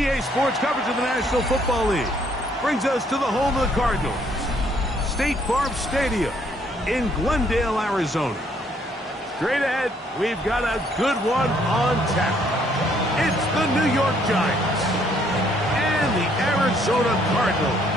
EA Sports coverage of the National Football League brings us to the home of the Cardinals, State Farm Stadium in Glendale, Arizona. Straight ahead, we've got a good one on tap. It's the New York Giants and the Arizona Cardinals.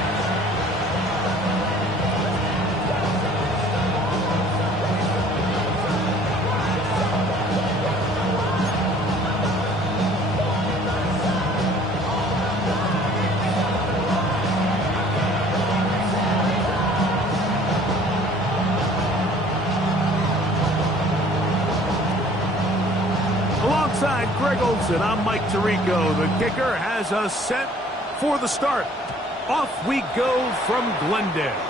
Alongside Greg Olson, I'm Mike Tirico. The kicker has us set for the start. Off we go from Glendale.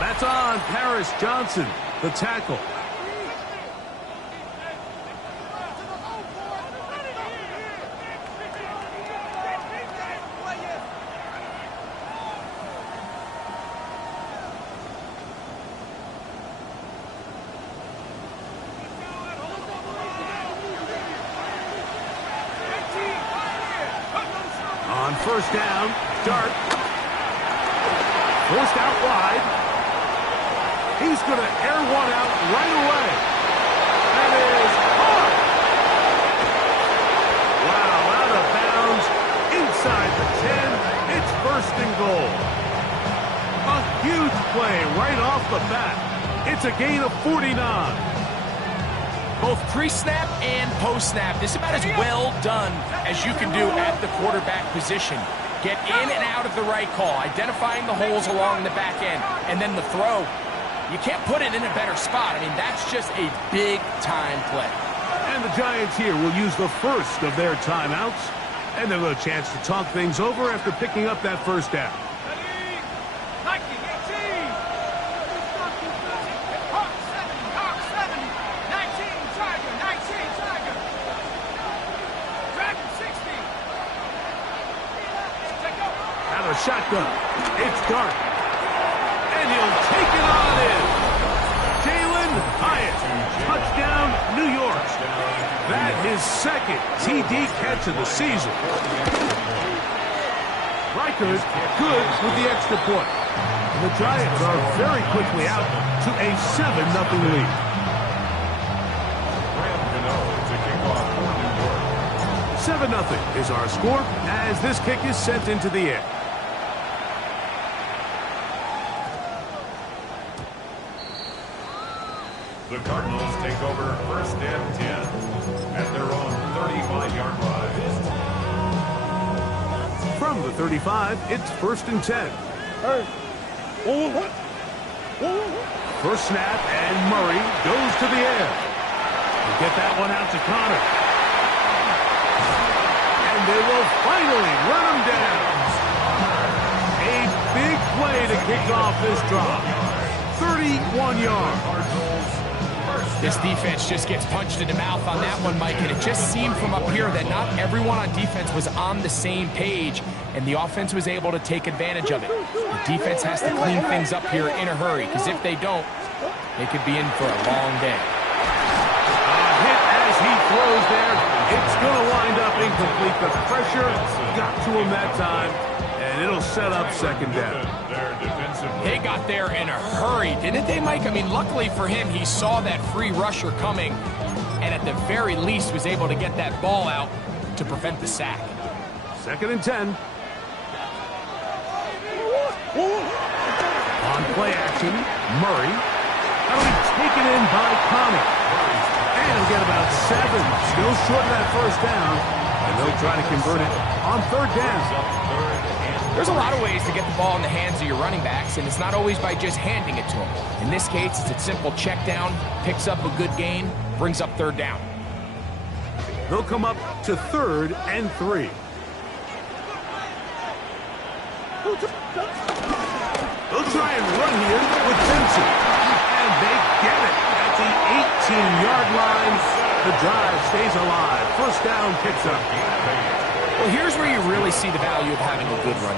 That's on Paris Johnson, the tackle. On first down, Dart. Forced out wide. He's going to air one out right away. That is hard. Wow, out of bounds, inside the 10. It's first and goal. A huge play right off the bat. It's a gain of 49. Both pre-snap and post-snap, this is about as well done as you can do at the quarterback position. Get in and out of the right call, identifying the holes along the back end, and then the throw. You can't put it in a better spot. I mean, that's just a big-time play. And the Giants here will use the first of their timeouts, and they'll have a chance to talk things over after picking up that first down. Out of shotgun, it's Dart. And he'll take it on in. Jalen Hyatt, touchdown, New York. That his second TD catch of the season. Rikers good with the extra point. The Giants are very quickly out to a 7-0 lead. 7-0 is our score as this kick is sent into the air. The Cardinals take over first and 10 at their own 35-yard line. From the 35, it's first and 10. First snap, and Murray goes to the air. We'll get that one out to Connor. And they will finally run him down. A big play to kick off this drive. 31 yards. This defense just gets punched in the mouth on that one, Mike, and it just seemed from up here that not everyone on defense was on the same page, and the offense was able to take advantage of it. The defense has to clean things up here in a hurry, because if they don't, they could be in for a long day. Hit as he throws there. It's going to wind up incomplete. The pressure got to him that time, and it'll set up second down. They got there in a hurry, didn't they, Mike? I mean, luckily for him, he saw that free rusher coming, and at the very least was able to get that ball out to prevent the sack. Second and 10. On play action, Murray. That'll be taken in by Connor. And he'll get about 7. Still short of that first down. And they'll try to convert it on 3rd down. There's a lot of ways to get the ball in the hands of your running backs, and it's not always by just handing it to them. In this case, it's a simple check down, picks up a good gain, brings up 3rd down. They'll come up to 3rd and 3. They'll try and run here with Benson. And they get it at the 18-yard line. The drive stays alive. 1st down picks up. Well, here's where you really see the value of having a good run.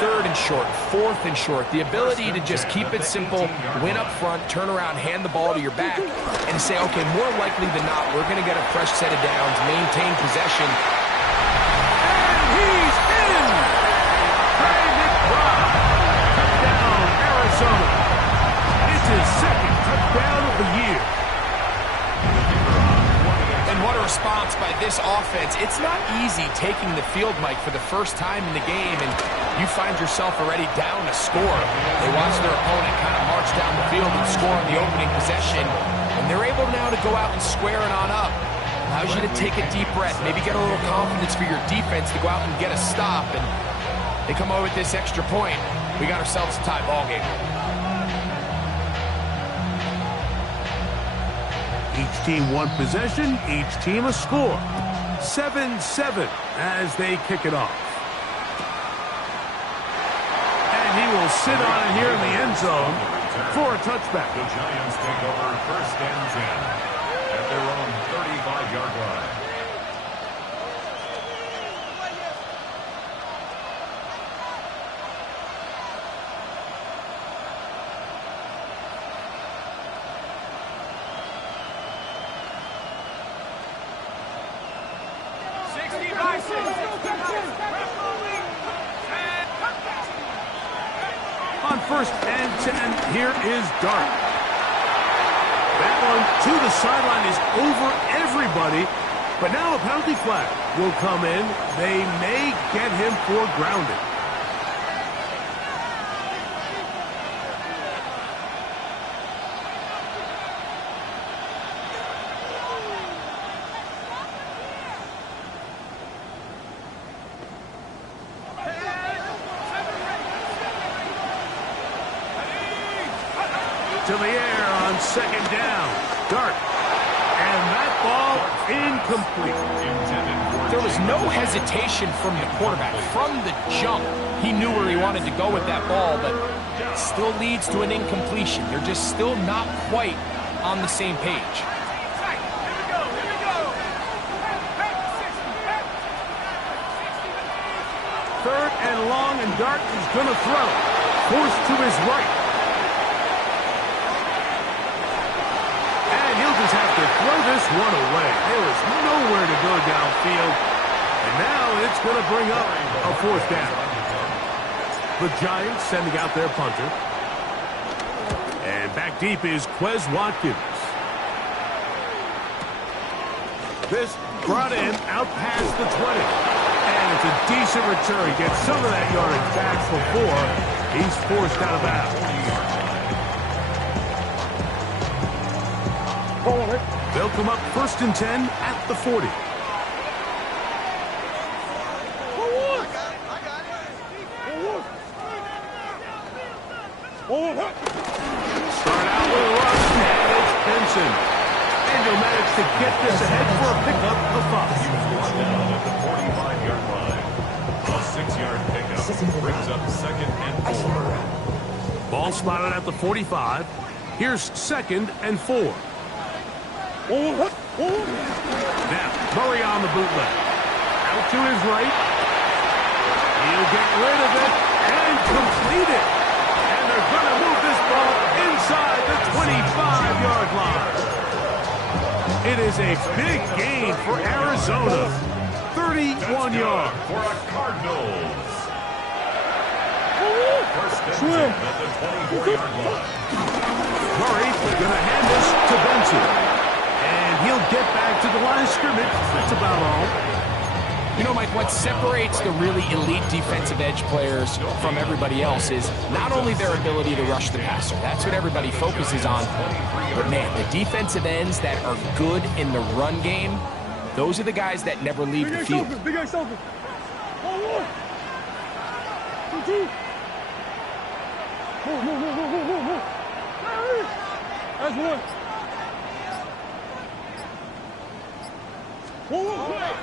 3rd and short, 4th and short. The ability to just keep it simple, win up front, turn around, hand the ball to your back, and say, okay, more likely than not, we're going to get a fresh set of downs, maintain possession. And he's in! Trey McBride. Touchdown, Arizona. It's his 2nd touchdown of the year. And what a response by this offense. It's not easy taking the field, Mike, for the first time in the game, and you find yourself already down a score. They watch their opponent kind of march down the field and score on the opening possession, and they're able now to go out and square it on up. Allows you to take a deep breath, maybe get a little confidence for your defense to go out and get a stop, and they come over with this extra point. We got ourselves a tie ball game. Each team 1 possession, each team a score. 7-7 as they kick it off. And he will sit on it here in the end zone for a touchback. The Giants take over 1st and 10 at their own 35-yard line. On 1st and 10, here is Dart. That one to the sideline is over everybody, but now a penalty flag will come in. They may get him for grounding. To the air on 2nd down. Dart. And that ball incomplete. There was no hesitation from the quarterback. From the jump, he knew where he wanted to go with that ball, but it still leads to an incompletion. They're just still not quite on the same page. 3rd and long, and Dart is going to throw. Forced to his right. He'll just have to throw this one away. There was nowhere to go downfield. And now it's going to bring up a 4th down. The Giants sending out their punter. And back deep is Quez Watkins. This brought in out past the 20. And it's a decent return. Gets some of that yardage back before he's forced out of bounds. They'll come up 1st and 10 at the 40. Start out with a rush, and it's Benson. And he'll manage to get this ahead for a pickup of 5. Down at the 45-yard line. A 6-yard pickup brings up 2nd and 4. Ball spotted at the 45. Here's 2nd and 4. Now, Murray on the bootleg. Out to his right. He'll get rid of it and complete it. And they're going to move this ball inside the 25-yard line. It is a big gain for Arizona. 31 yards. For a Cardinals. Swim. At the 24-yard line. Murray going to hand this to Benson. And he'll get back to the line of scrimmage. That's about all. You know, Mike, what separates the really elite defensive edge players from everybody else is not only their ability to rush the passer. That's what everybody focuses on. But, man, the defensive ends that are good in the run game, those are the guys that never leave the field. Big X open. Move. That's one.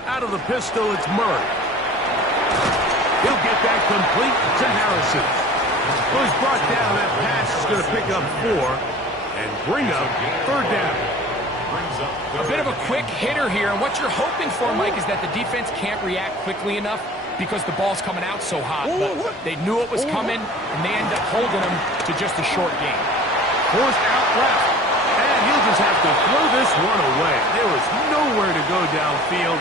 Out of the pistol, it's Murray. He'll get that complete to Harrison. Well, he's brought down. That pass is going to pick up 4 and bring up 3rd down. A bit of a quick hitter here, and what you're hoping for, Mike, is that the defense can't react quickly enough because the ball's coming out so hot. But they knew it was coming, and they end up holding them to just a short game. Forced out left. And he'll just have to throw this one away. There was nowhere to go downfield.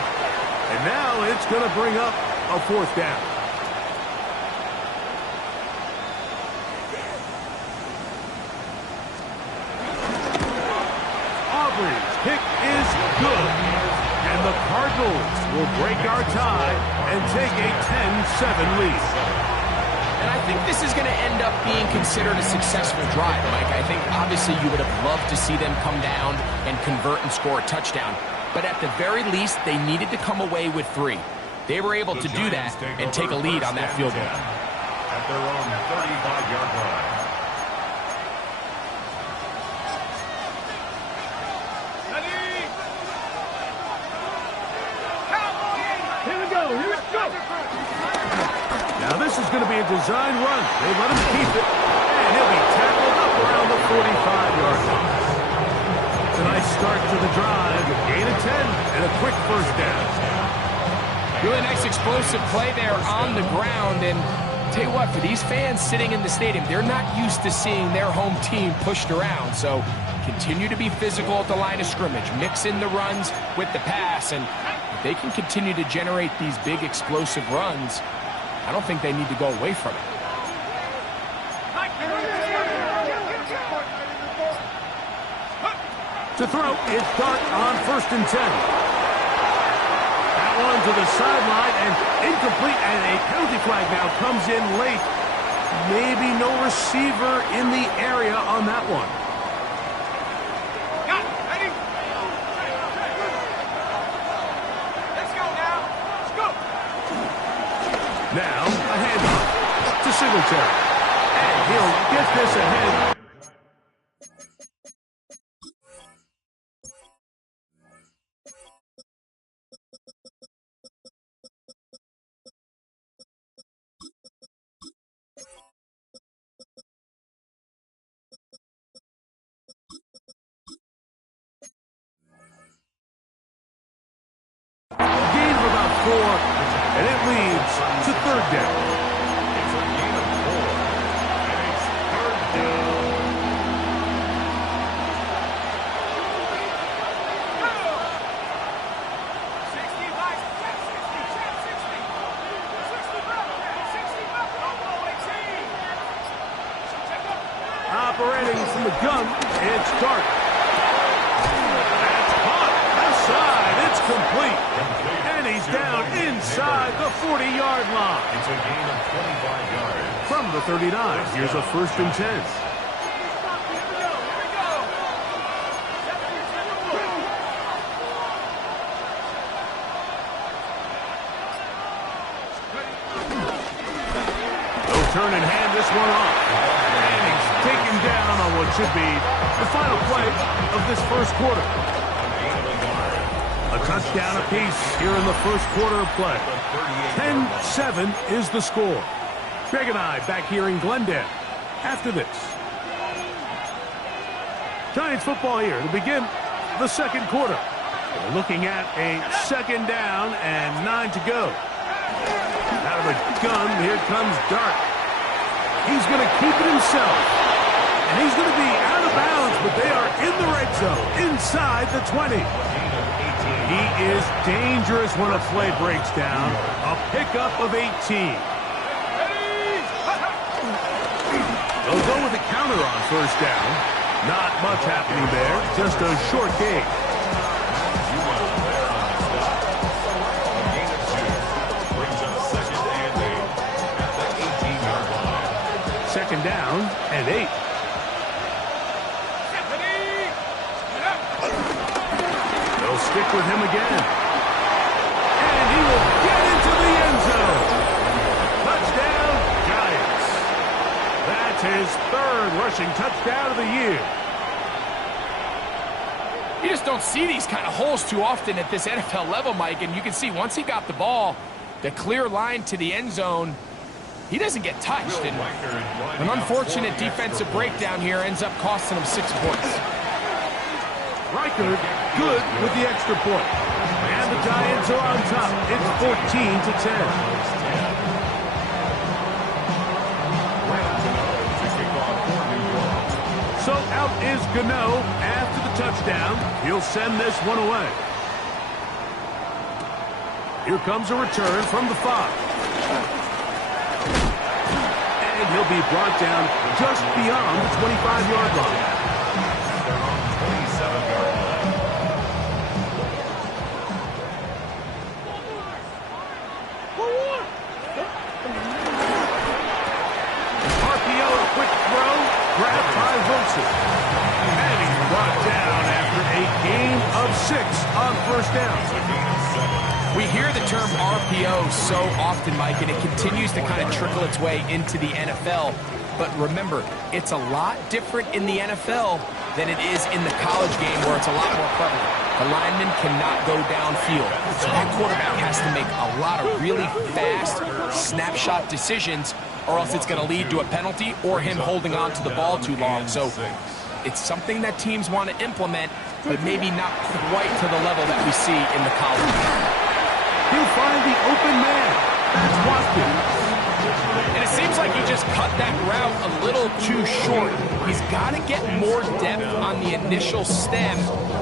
And now it's going to bring up a 4th down. Aubrey's kick is good. And the Cardinals will break our tie and take a 10-7 lead. And I think this is going to end up being considered a successful drive, Mike. I think obviously you would have loved to see them come down and convert and score a touchdown. But at the very least, they needed to come away with 3. They were able to do that and take a lead on that field goal. At their own 35-yard line. Now this is going to be a design run. They let him keep it, and he'll be tackled up around the 45-yard line. It's a nice start to the drive. Gain of 10 and a quick 1st down. Really nice explosive play there on the ground. And tell you what, for these fans sitting in the stadium, they're not used to seeing their home team pushed around. So continue to be physical at the line of scrimmage. Mix in the runs with the pass. And if they can continue to generate these big explosive runs, I don't think they need to go away from it. To throw, it's Dart on 1st and 10. That one to the sideline and incomplete, and a penalty flag now comes in late. Maybe no receiver in the area on that one. Now, a handoff to Singletary. And he'll get this ahead. Gain of about 4, and it leads to 3rd down. It's a gain of 4, and it's 3rd down. Operating from the gun, it's Dart. That's caught. Left side, it's complete. And he's down inside the 40-yard line. It's a gain of 25 yards. From the 39, here's a 1st and 10. They'll turn and hand this one off. And he's taken down on what should be the final play of this 1st quarter. A touchdown apiece here in the 1st quarter of play. 10-7 is the score. Greg and I back here in Glendale after this. Giants football here to begin the 2nd quarter. We're looking at a 2nd down and 9 to go. Out of the gun, here comes Dart. He's going to keep it himself. And he's going to be out of bounds, but they are in the red zone, inside the 20. He is dangerous when a play breaks down. A pickup of 18. They'll go with a counter on 1st down. Not much happening there, just a short gain. down and 8. They'll stick with him again. And he will get into the end zone. Touchdown, Giants. That's his 3rd rushing touchdown of the year. You just don't see these kind of holes too often at this NFL level, Mike, and you can see once he got the ball, the clear line to the end zone, he doesn't get touched. And an unfortunate defensive breakdown here ends up costing him 6 points. Reichard good with the extra point. And the Giants are on top. It's 14-10. So out is Gano after the touchdown. He'll send this one away. Here comes a return from the 5. And he'll be brought down just beyond the 25-yard line. They're on 27-yard line. RPO, a quick throw, grabbed by Wilson. And he's brought down after a gain of 6 on first down. We hear the term RPO so often, Mike, and it continues to kind of trickle its way into the NFL. But remember, it's a lot different in the NFL than it is in the college game where it's a lot more prevalent. The lineman cannot go downfield. So that quarterback has to make a lot of really fast snapshot decisions, or else it's going to lead to a penalty or him holding on to the ball too long. So it's something that teams want to implement, but maybe not quite to the level that we see in the college game. He'll find the open man. That's Watkins. And it seems like he just cut that route a little too short. He's got to get more depth on the initial stem,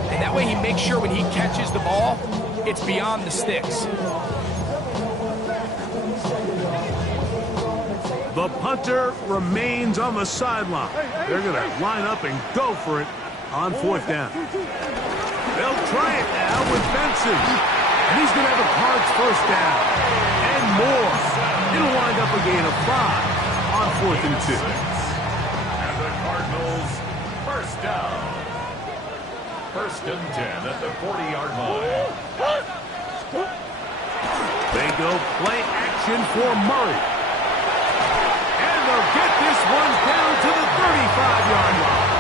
and that way he makes sure when he catches the ball, it's beyond the sticks. The punter remains on the sideline. They're going to line up and go for it on 4th down. They'll try it now with Benson. And he's going to have a Cards first down. And more. It'll wind up a gain of 5 on 4th and 2. And the Cardinals, first down. 1st and 10 at the 40-yard line. They go play action for Murray. And they'll get this one down to the 35-yard line.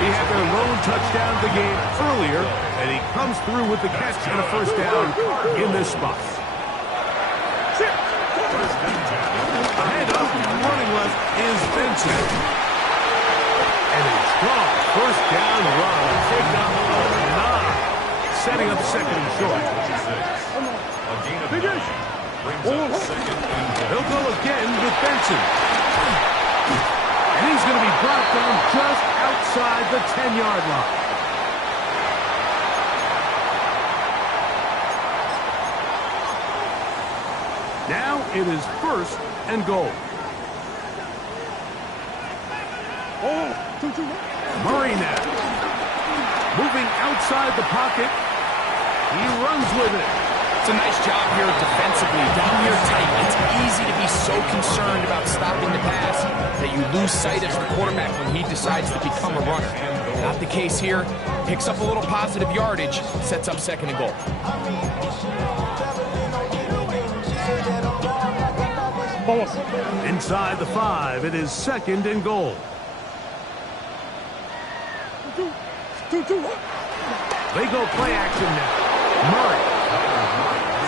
He had their lone touchdown of the game earlier, and he comes through with the catch and a first down in this spot. Ahead up, running left is Benson. And a strong first down run. Take down the 9. Setting up 2nd and short. A gain of 9 brings up 2nd and 10. He'll go again with Benson. And he's going to be brought down just outside the 10-yard line. Now it is 1st and goal. Murray now. Moving outside the pocket. He runs with it. It's a nice job here defensively. Down here tight, it's easy to be so concerned about stopping the pass that you lose sight of the quarterback when he decides to become a runner. Not the case here. Picks up a little positive yardage, sets up 2nd and goal. Inside the 5, it is 2nd and goal. They go play action now. Murray.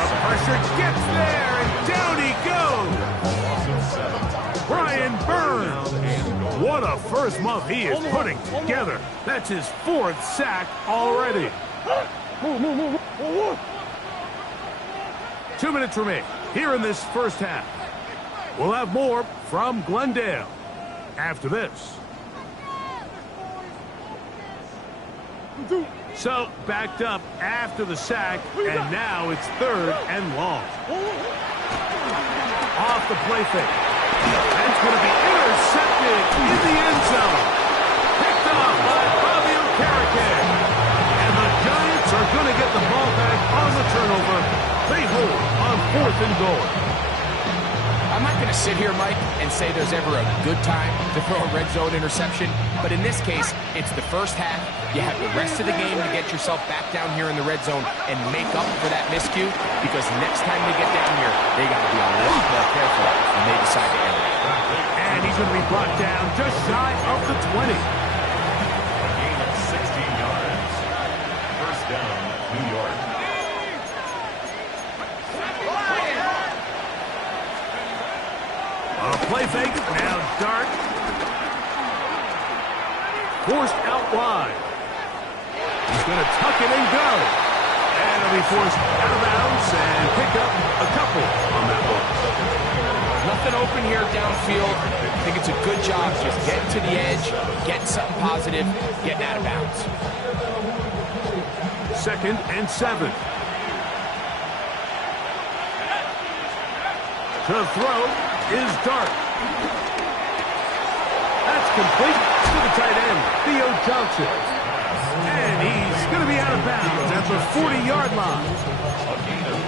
The pressure gets there, and down he goes. Brian Burns. What a first month he is putting together. That's his 4th sack already. 2 minutes remain here in this first half. We'll have more from Glendale after this. So, backed up after the sack, and now it's 3rd and long. Off the play fake. That's going to be intercepted in the end zone. Picked up by Fabio Carriquet. And the Giants are going to get the ball back on the turnover. They hold on 4th and goal. I'm not going to sit here, Mike, and say there's ever a good time to throw a red zone interception, but in this case, it's the first half. You have the rest of the game to get yourself back down here in the red zone and make up for that miscue, because next time they get down here, they got to be a lot more careful when they decide to end it. And he's going to be brought down just shy of the 20. A gain of 16 yards. First down, New York. A play fake, now Dart. Forced out wide. He's going to tuck it and go. And he'll be forced out of bounds and pick up a couple on that one. Nothing open here downfield. I think it's a good job just getting to the edge, getting something positive, getting out of bounds. 2nd and 7. To throw is Dart. That's complete to the tight end, Theo Johnson. And he's going to be out of bounds at the 40-yard line.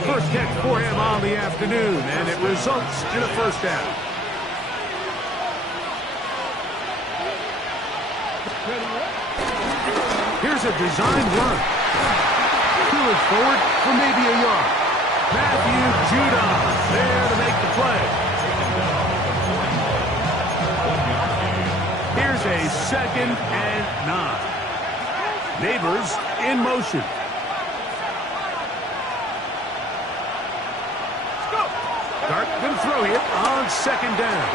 First catch for him on the afternoon, and it results in a first down. Here's a design run. Peel it forward for maybe a yard. Matthew Judon there to make the play. Here's a 2nd and 9. Neighbors in motion. Dart can throw here on 2nd down.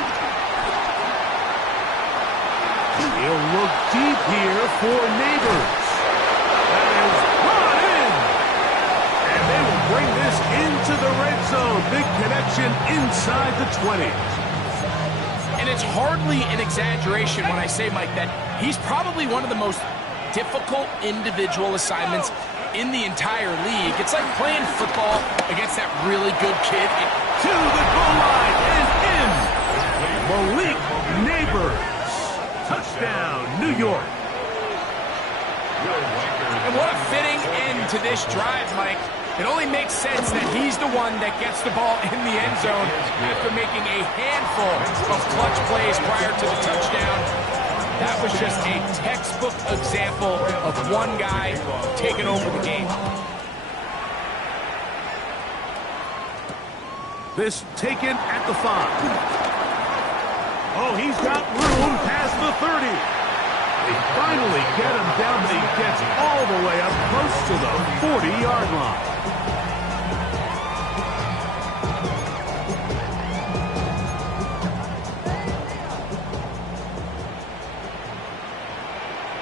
He'll look deep here for Neighbors. That is brought in. And they will bring this into the red zone. Big connection inside the 20. And it's hardly an exaggeration when I say, Mike, that he's probably one of the most difficult individual assignments in the entire league. It's like playing football against that really good kid. To the goal line and in. Malik Neighbors. Touchdown, New York. And what a fitting end to this drive, Mike. It only makes sense that he's the one that gets the ball in the end zone after making a handful of clutch plays prior to the touchdown. That was just a textbook example of one guy taking over the game. This taken at the 5. Oh, he's got room past the 30. They finally get him down, but he gets all the way up close to the 40-yard line.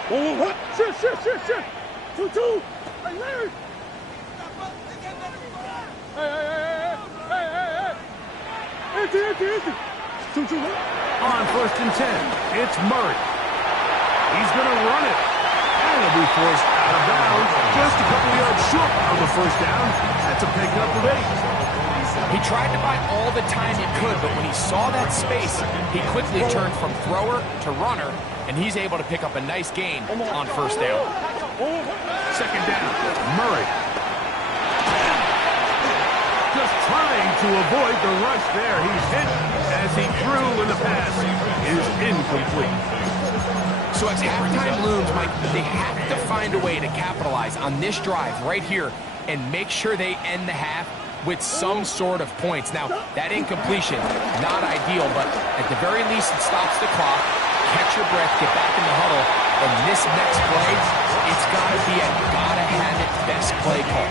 Oh, what? Shit. 2-2. Hey, Larry. Hey. Empty. 2-2. On 1st and 10, it's Murray. He's going to run it. And he'll be forced out of bounds. Just a couple yards short of the first down. That's a pickup of 8. He tried to buy all the time he could, but when he saw that space, he quickly turned from thrower to runner, and he's able to pick up a nice gain on first down. 2nd down, Murray. Just trying to avoid the rush there. He's hit as he threw, and the pass is incomplete. So as halftime looms, Mike, they have to find a way to capitalize on this drive right here and make sure they end the half with some sort of points. Now, that incompletion, not ideal, but at the very least, it stops the clock. Catch your breath, get back in the huddle, and this next play, it's got to be a gotta-have-it best play call.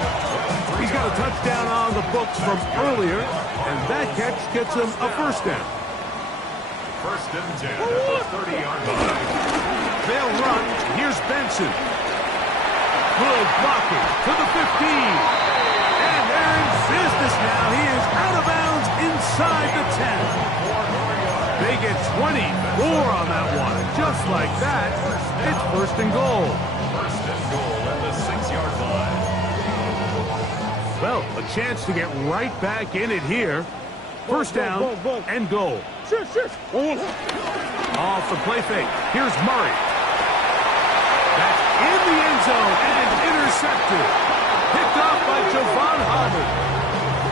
He's got a touchdown on the books from earlier, and that catch gets him a first down. 1st and 10 at the 30-yard line. They'll run. Here's Benson. Good blocking to the 15. And they're in business now. He is out of bounds inside the 10. They get 24 on that one. Just like that, it's 1st and goal. 1st and goal at the 6-yard line. Well, a chance to get right back in it here. First down and goal. Shit. Off the play fake. Here's Murray. That's in the end zone and intercepted. Picked off by Javon Holland.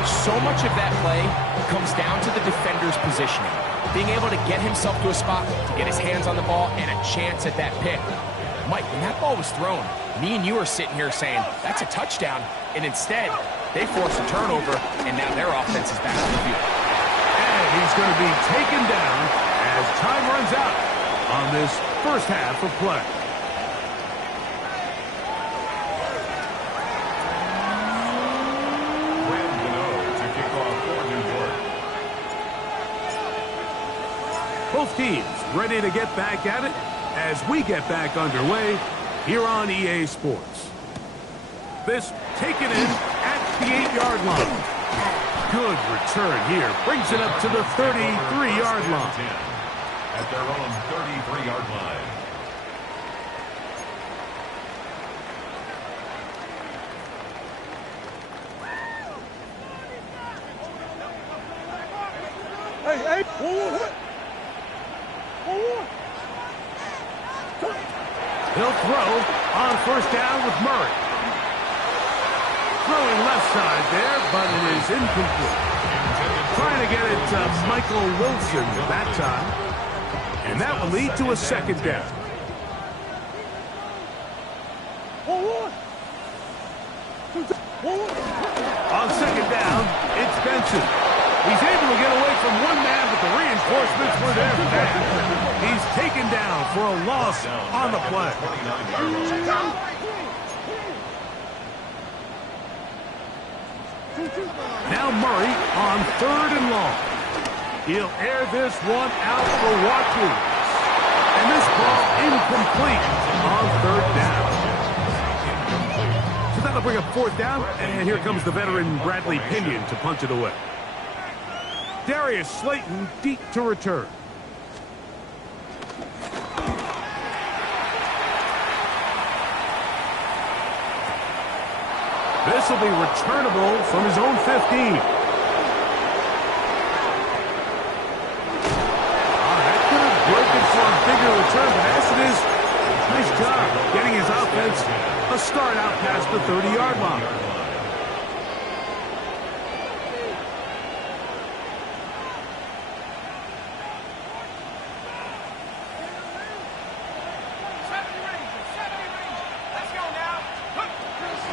So much of that play comes down to the defender's positioning. Being able to get himself to a spot, to get his hands on the ball, and a chance at that pick. Mike, when that ball was thrown, me and you are sitting here saying, that's a touchdown, and instead, they force a turnover, and now their offense is back on the field. And he's going to be taken down as time runs out on this first half of play. Both teams ready to get back at it as we get back underway here on EA Sports. This taken in at the 8-yard line. Good return here. Brings it up to the 33-yard line. At their own 33-yard line. Hey, what? He'll throw on first down with Murray. Throwing left side there, but it is incomplete. Trying to get it to Michael Wilson that time. And that will lead to a second down. On second down, it's Benson. He's able to get away from one man, but the reinforcements were there for that. He's taken down for a loss on the play. Now Murray on third and long. He'll air this one out for Watkins. And this ball incomplete on third down. So that'll bring up fourth down, and here comes the veteran Bradley Pinion to punt it away. Darius Slayton deep to return. This will be returnable from his own 15. That could have broken for a bigger return, but as it is, nice job getting his offense a start out past the 30-yard line.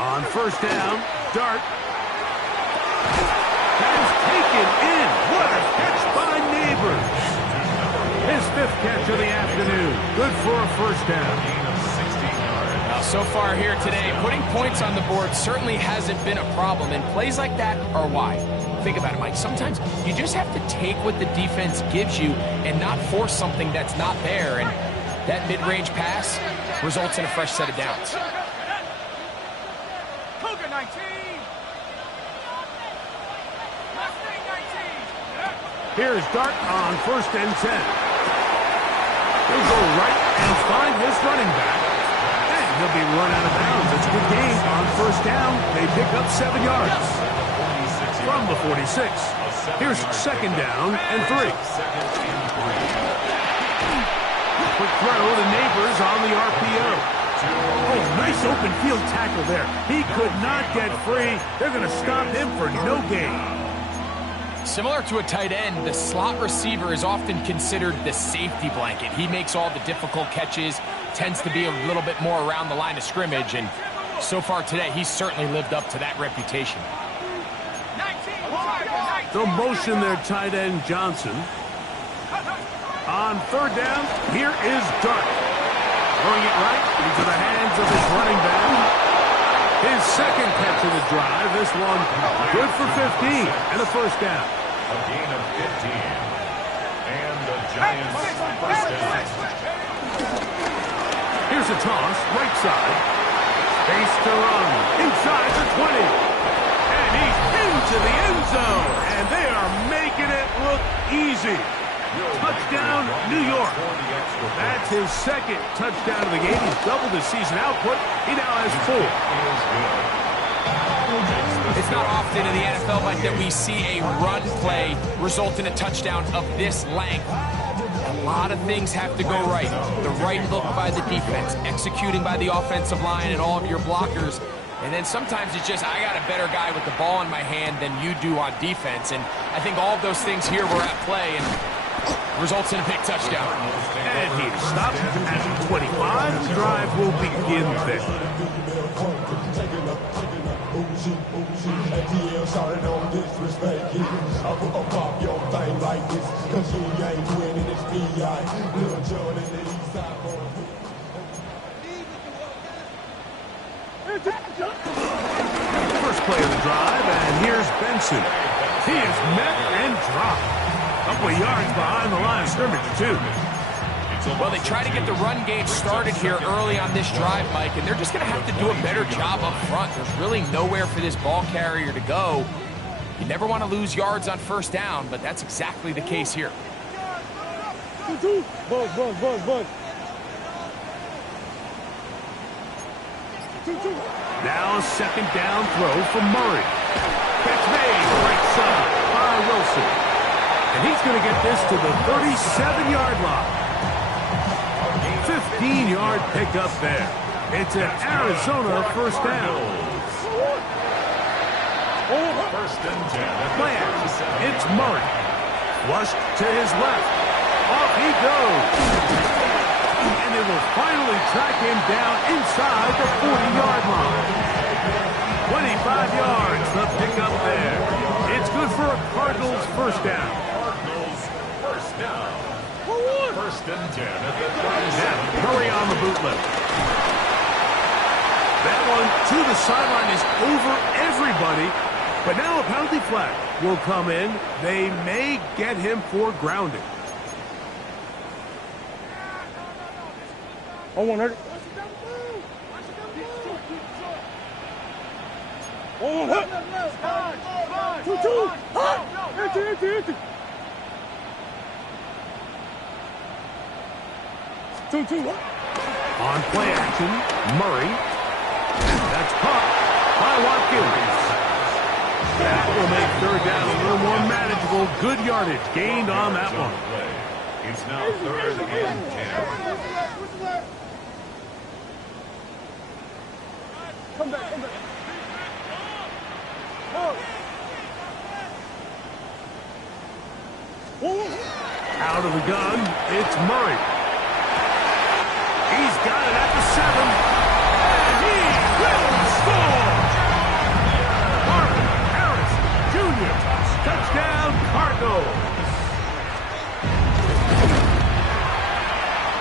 On first down, Dart. That is taken in. What a catch by Neighbors. His fifth catch of the afternoon. Good for a first down. Now, so far here today, putting points on the board certainly hasn't been a problem, and plays like that are why. Think about it, Mike. Sometimes you just have to take what the defense gives you and not force something that's not there, and that mid-range pass results in a fresh set of downs. Here's Dart on first and 10. He'll go right and find his running back. And he'll be run out of bounds. It's a good game on first down. They pick up 7 yards. From the 46. Here's second down and 3. Quick throw to Neighbors on the RPO. Oh, nice open field tackle there. He could not get free. They're going to stop him for no gain. Similar to a tight end, the slot receiver is often considered the safety blanket. He makes all the difficult catches, tends to be a little bit more around the line of scrimmage, and so far today, he's certainly lived up to that reputation. They'll motion their tight end, Johnson. On third down, here is Dart. Throwing it right into the hands of his running back. His second catch of the drive. This one good for 15 and a first down. A gain of 15. And the Giants first down. Here's a toss, right side. Space to run. Inside the 20. And he's into the end zone. And they are making it look easy. Touchdown, New York. That's his second touchdown of the game. He's doubled his season output. He now has 4. It's not often in the NFL, Mike, that we see a run play result in a touchdown of this length. A lot of things have to go right. The right look by the defense, executing by the offensive line and all of your blockers. And then sometimes it's just, I got a better guy with the ball in my hand than you do on defense. And I think all of those things here were at play and results in a big touchdown. And he stops at 25. The drive will begin there. First play of the drive, and here's Benson. He is met and dropped. A couple of yards behind the line of scrimmage, too. Well, they try to get the run game started here early on this drive, Mike, and they're just going to have to do a better job up front. There's really nowhere for this ball carrier to go. You never want to lose yards on first down, but that's exactly the case here. Buzz. Now a second down throw for Murray. Catch made, right side by Wilson. And he's going to get this to the 37-yard line. 15-yard pickup there. It's an Arizona first down. First and 10. Play action. It's Murray. Flushed to his left. Off he goes. And it will finally track him down inside the 40-yard line. 25 yards, the pickup there. It's good for a Cardinals first down. Cardinals first down. First and 10 at the 37. Now, Murray on the bootleg. That one to the sideline is over everybody. But now a penalty flag will come in. They may get him for grounding. Oh, 100. Oh, hit. 2-2. Empty. 2-2. On play action, Murray. That's caught by Watkins. That will make third down a little more manageable. Good yardage gained on that one. It's now third and 10. Come back. Out of the gun, it's Murray. He's got it at the 7. And he will score! Marvin Harris Jr. Touchdown, Cardinals.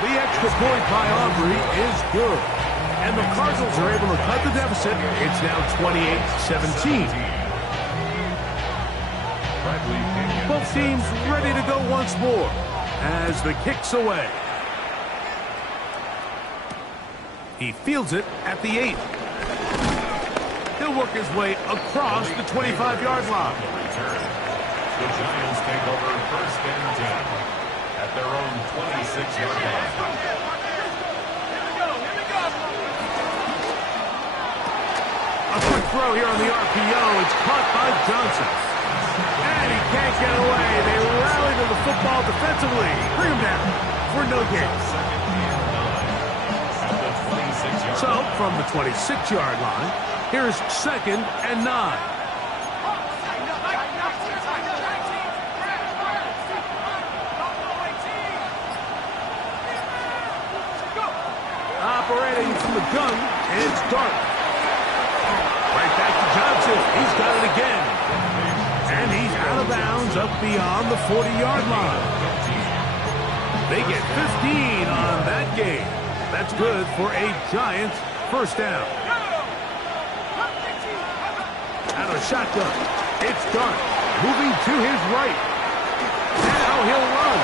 The extra point by Aubrey is good. And the Cardinals are able to cut the deficit. It's now 28-17. Both teams ready to go once more as the kick's away. He fields it at the 8. He'll work his way across the 25-yard line. The Giants take over first and 10 at their own 26-yard line. A quick throw here on the RPO. It's caught by Johnson. And he can't get away. They rally to the football defensively. Bring him down for no gain. So, from the 26-yard line, here's second and 9. Operating from the gun, it's Dart. Right back to Johnson. He's got it again. And he's out of bounds up beyond the 40-yard line. They get 15 on that game. That's good for a Giants first down. Out of shotgun. It's Dart. Moving to his right. Now he'll run.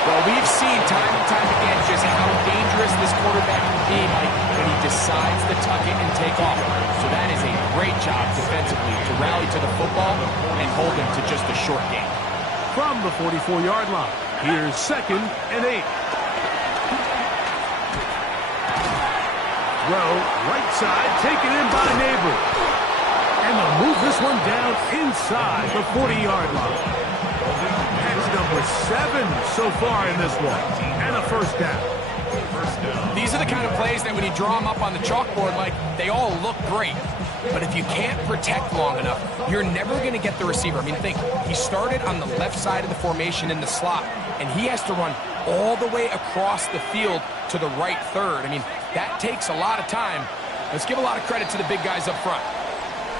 Well, we've seen time and time again just how dangerous this quarterback can be, Mike, when he decides to tuck it and take off. So that is a great job defensively to rally to the football and hold him to just a short gain. From the 44-yard line, here's second and 8. Throw, right side, taken in by Neighbor. And they'll move this one down inside the 40-yard line. That's number 7 so far in this one. And a first down. These are the kind of plays that when you draw them up on the chalkboard, like, they all look great. But if you can't protect long enough, you're never going to get the receiver. I mean, think, he started on the left side of the formation in the slot, and he has to run all the way across the field to the right third. I mean, that takes a lot of time. Let's give a lot of credit to the big guys up front.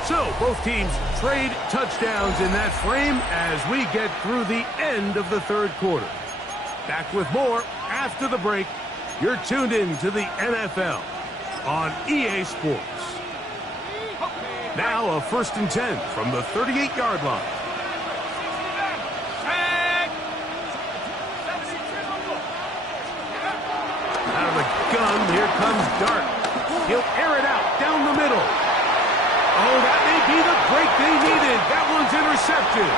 So, both teams trade touchdowns in that frame as we get through the end of the third quarter. Back with more after the break. You're tuned in to the NFL on EA Sports. Now a 1st and 10 from the 38-yard line. Out of the gun, here comes Dart. He'll air it out down the middle. Oh, that may be the break they needed. That one's intercepted.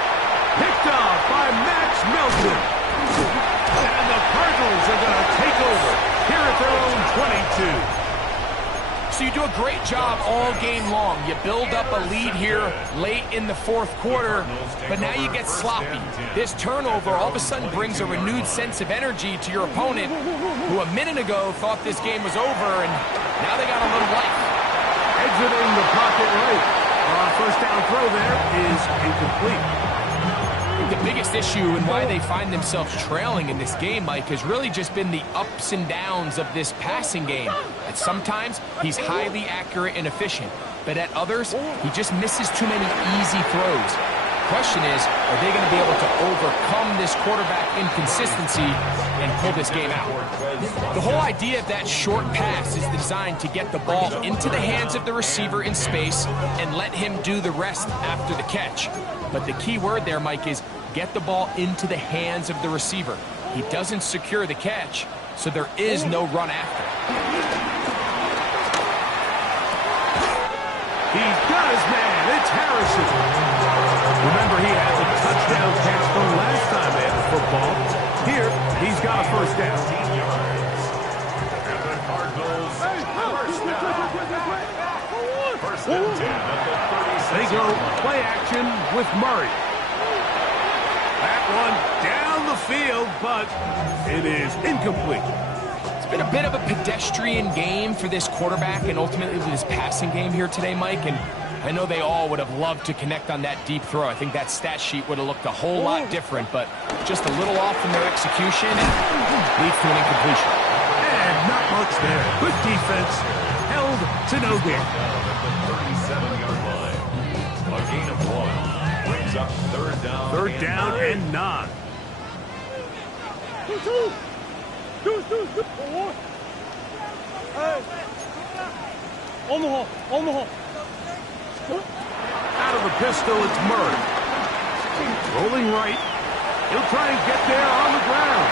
Picked off by Max Melton. And the Cardinals are going to take over here at their own 22. So you do a great job all game long. You build up a lead here late in the fourth quarter, but now you get sloppy. This turnover all of a sudden brings a renewed sense of energy to your opponent, who a minute ago thought this game was over, and now they got a little life. Exiting the pocket right. First down throw there is incomplete. The biggest issue and why they find themselves trailing in this game, Mike, has really just been the ups and downs of this passing game. At sometimes, he's highly accurate and efficient, but at others, he just misses too many easy throws. Question is, are they going to be able to overcome this quarterback inconsistency and pull this game out? The whole idea of that short pass is designed to get the ball into the hands of the receiver in space and let him do the rest after the catch. But the key word there, Mike, is get the ball into the hands of the receiver. He doesn't secure the catch, so there is no run after. He's got his man. It's Harrison. Remember, he had the touchdown catch from last time they had the football. Here, he's got a first down. And the Cardinals, first and 10 at the 36. They go play action with Murray. That one down the field, but it is incomplete. It's been a bit of a pedestrian game for this quarterback and ultimately this passing game here today, Mike. And I know they all would have loved to connect on that deep throw. I think that stat sheet would have looked a whole lot different, but just a little off in their execution and leads to an incompletion. And not much there. Good defense. Held to no gain. At the 37-yard line. A gain of 1 brings up third down. Third down and 9. Hey. Omaha. Out of the pistol, it's Murray. Rolling right. He'll try and get there on the ground.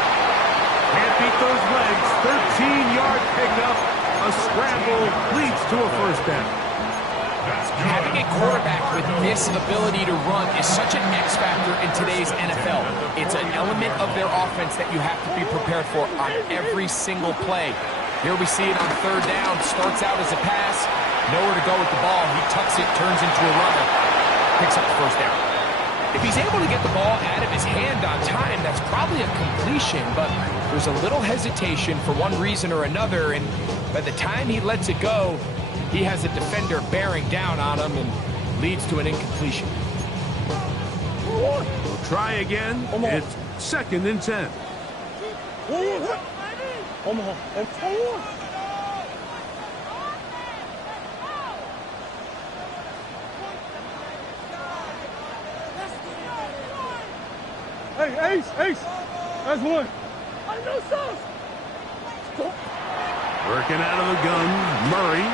Can't beat those legs. 13-yard pickup. A scramble leads to a first down. Having a quarterback with this ability to run is such an X factor in today's NFL. It's an element of their offense that you have to be prepared for on every single play. Here we see it on third down. Starts out as a pass. Nowhere to go with the ball. He tucks it, turns into a runner. Picks up the first down. If he's able to get the ball out of his hand on time, that's probably a completion, but there's a little hesitation for one reason or another, and by the time he lets it go, he has a defender bearing down on him and leads to an incompletion. We'll try again. It's 2nd and 10. Omaha. Hey, Ace. That's one. I know sauce. Working out of the gun, Murray.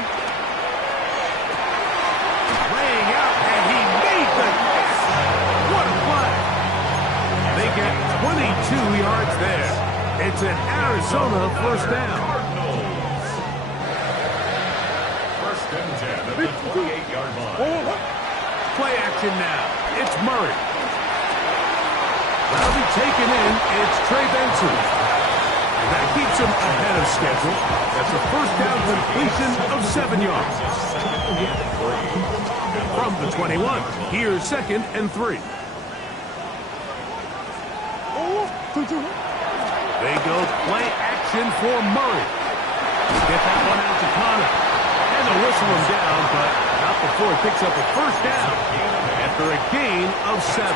Laying out, and he made the catch. What a play. They get 22 yards there. It's an Arizona first down. First and 10 at the 28-yard line. Play action now. It's Murray. That'll be taken in. It's Trey Benson. And that keeps him ahead of schedule. That's a first down completion of 7 yards. From the 21, here's 2nd and 3. They go play action for Murray. Get that one out to Connor. And they'll whistle him down, but not before he picks up a first down after a gain of 7.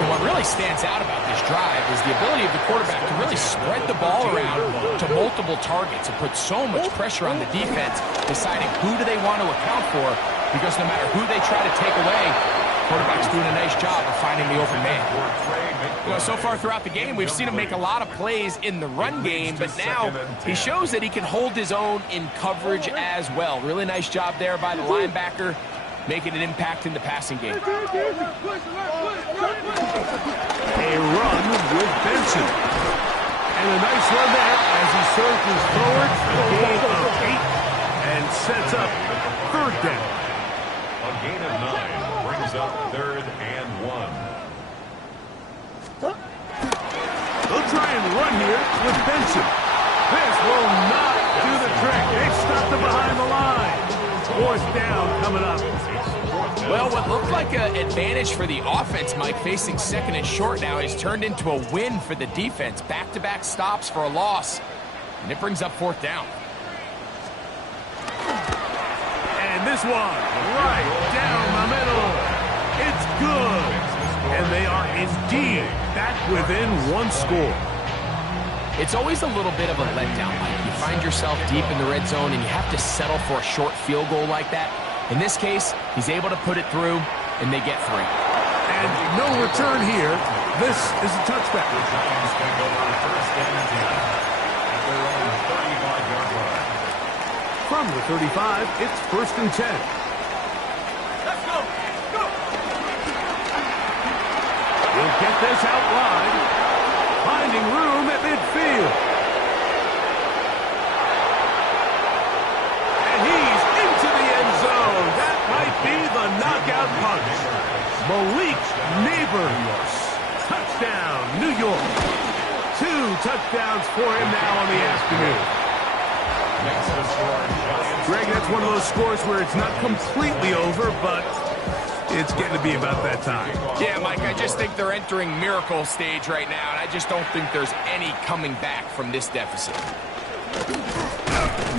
And what really stands out about this drive is the ability of the quarterback to really spread the ball around to multiple targets and put so much pressure on the defense, deciding who do they want to account for, because no matter who they try to take away, quarterback's doing a nice job of finding the open man. You know, so far throughout the game, we've seen him make a lot of plays in the run game, but now he shows that he can hold his own in coverage as well. Really nice job there by the linebacker, making an impact in the passing game. A run with Benson. And a nice run there as he surges forward, a gain of 8, and sets up 3rd down. A gain of 9 brings up 3rd and 1. They'll try and run here with Benson. This will not do the trick. They've stopped him behind the line. 4th down coming up. Well, what looked like an advantage for the offense, Mike, facing 2nd and short now, has turned into a win for the defense. Back-to-back stops for a loss, and it brings up 4th down. And this one, right down the middle. It's good. And they are indeed back within 1 score. It's always a little bit of a letdown, Mike. You find yourself deep in the red zone, and you have to settle for a short field goal like that. In this case, he's able to put it through, and they get 3. And no return here. This is a touchback. From the 35, it's 1st and 10. Let's go. Go. He'll get this out wide, finding room at midfield. And he's into the end zone. That might be the knockout punch. Malik Neighbors. Touchdown, New York. 2 touchdowns for him now on the afternoon. Greg, that's one of those scores where it's not completely over, but it's getting to be about that time. Yeah, Mike, I just think they're entering miracle stage right now, and I just don't think there's any coming back from this deficit.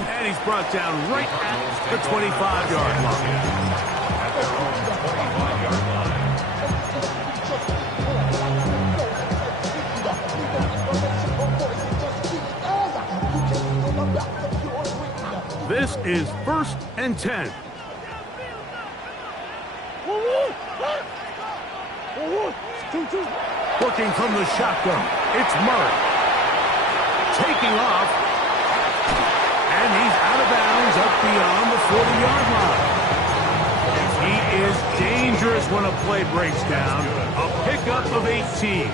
And he's brought down right at the 25-yard line. At their own 25-yard line. This is 1st and 10. Working from the shotgun, it's Murray. Taking off. And he's out of bounds up beyond the 40-yard line. He is dangerous when a play breaks down. A pickup of 18.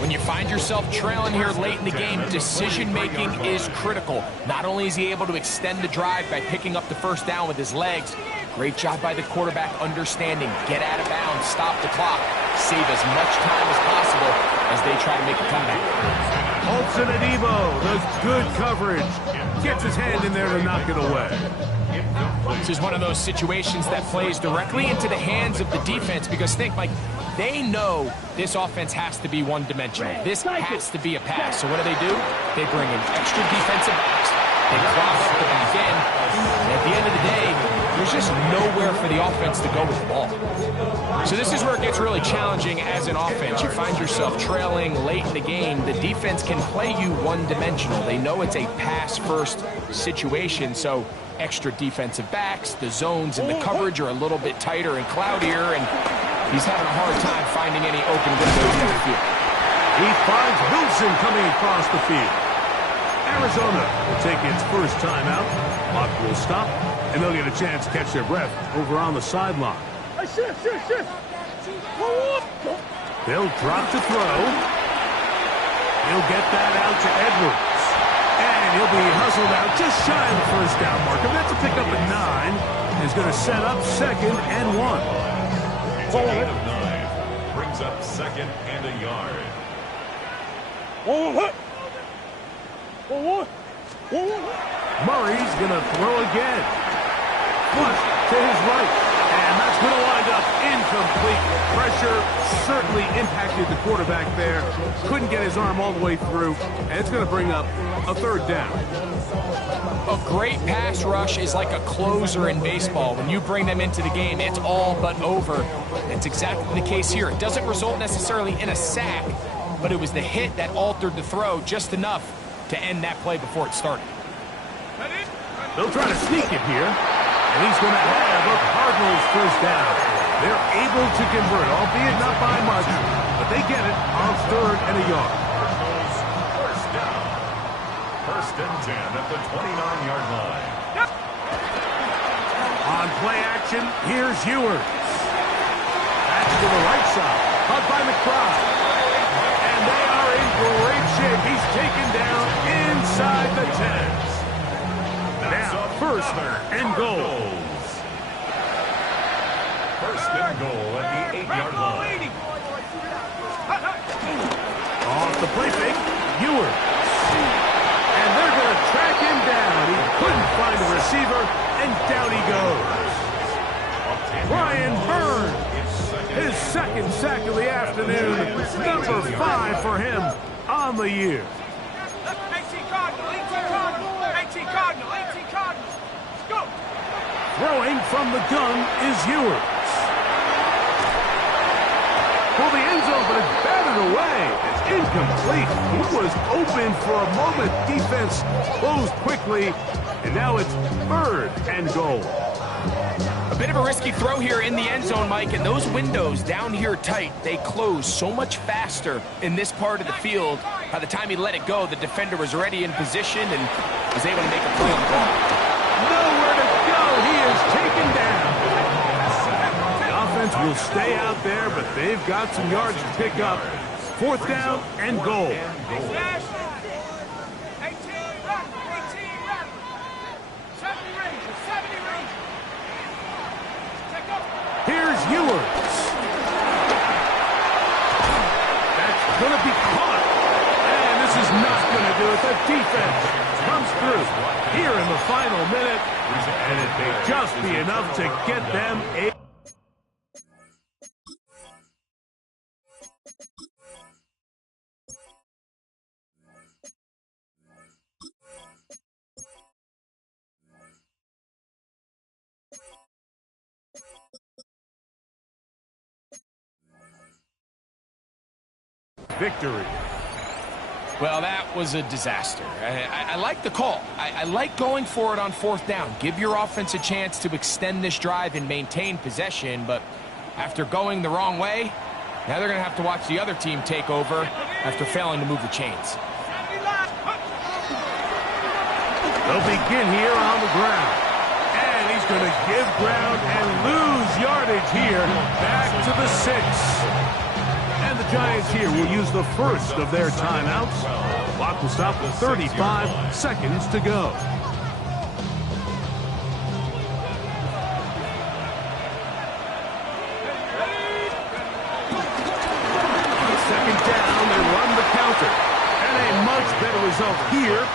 When you find yourself trailing here late in the game, decision-making is critical. Not only is he able to extend the drive by picking up the 1st down with his legs, great job by the quarterback understanding, get out of bounds, stop the clock, save as much time as possible as they try to make a comeback. Olsen and Evo does good coverage. Gets his hand in there to knock it away. This is one of those situations that plays directly into the hands of the defense because think, Mike, they know this offense has to be one-dimensional. This has to be a pass. So what do? They bring in extra defensive backs. They cross up the back end. And at the end of the day, there's just nowhere for the offense to go with the ball. So this is where it gets really challenging as an offense. You find yourself trailing late in the game. The defense can play you one-dimensional. They know it's a pass-first situation, so extra defensive backs, the zones and the coverage are a little bit tighter and cloudier, and he's having a hard time finding any open windows in the field. He finds Wilson coming across the field. Arizona will take its first timeout. Clock will stop, and they'll get a chance to catch their breath over on the sideline. Shift. They'll drop to throw. He'll get that out to Edwards. And he'll be hustled out just shy of the 1st down marker. That's a pickup at 9. Is going to set up 2nd and 1. It's a gain of 9. Brings up 2nd and a yard. Murray's going to throw again. Flush to his right. And that's going to wind up incomplete. Pressure certainly impacted the quarterback there. Couldn't get his arm all the way through, and it's going to bring up a third down. A great pass rush is like a closer in baseball. When you bring them into the game, it's all but over. It's exactly the case here. It doesn't result necessarily in a sack, but it was the hit that altered the throw just enough to end that play before it started. They'll try to sneak it here, and he's going to have a Cardinals first down. They're able to convert, albeit not by much, but they get it on 3rd and a yard. First down. 1st and 10 at the 29-yard line. On play action, here's Ewers. That's to the right side, caught by McBride. And they are in great shape. He's taken down inside the 10. Now, 1st and goal. 1st and goal at the 8-yard line. Off the play fake, Ewers. And they're going to track him down. He couldn't find a receiver, and down he goes. Brian Burns, his 2nd sack of the afternoon, number 5 for him on the year. 18 Cardinal, 18 Cardinal, 18 Cardinal, 18 Cardinal. Let's go. Throwing from the gun is Ewers. For the end zone, but it's batted away. It's incomplete. He was open for a moment. Defense closed quickly, and now it's 3rd and goal. A bit of a risky throw here in the end zone, Mike, and those windows down here tight, they close so much faster in this part of the field. By the time he let it go, the defender was already in position and was able to make a play on the ball. Nowhere to go. He is taken down. The offense will stay out there, but they've got some yards to pick up. 4th down and goal. 70 range. Here's Ewers. That's going to be caught. And this is not going to do it. The defense comes through here in the final minute. And it may just be enough to get them a... victory. Well, that was a disaster. I like the call. I like going for it on 4th down. Give your offense a chance to extend this drive and maintain possession, but after going the wrong way, now they're going to have to watch the other team take over after failing to move the chains. They'll begin here on the ground. And he's going to give ground and lose yardage here back to the 6. And the Giants here will use the first of their timeouts. The clock will stop with 35 seconds to go. Second down, they run the counter. And a much better result here.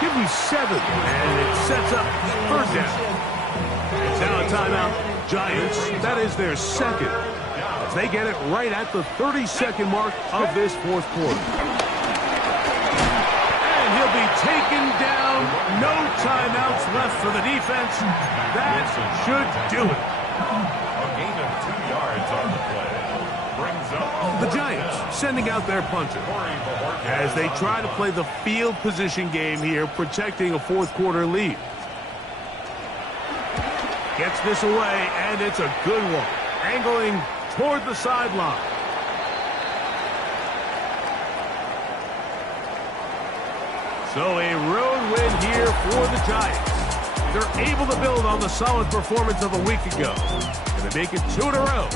Give me 7, and it sets up 3rd down. It's now a timeout. Giants, that is their 2nd. They get it right at the 30-second mark of this 4th quarter. And he'll be taken down. No timeouts left for the defense. That should do it. A gain of 2 yards on the play. Brings up The Giants sending out their punter as they try to play the field position game here, protecting a 4th quarter lead. Gets this away, and it's a good one. Angling toward the sideline. So a road win here for the Giants. They're able to build on the solid performance of a week ago, and they make it 2 in a row.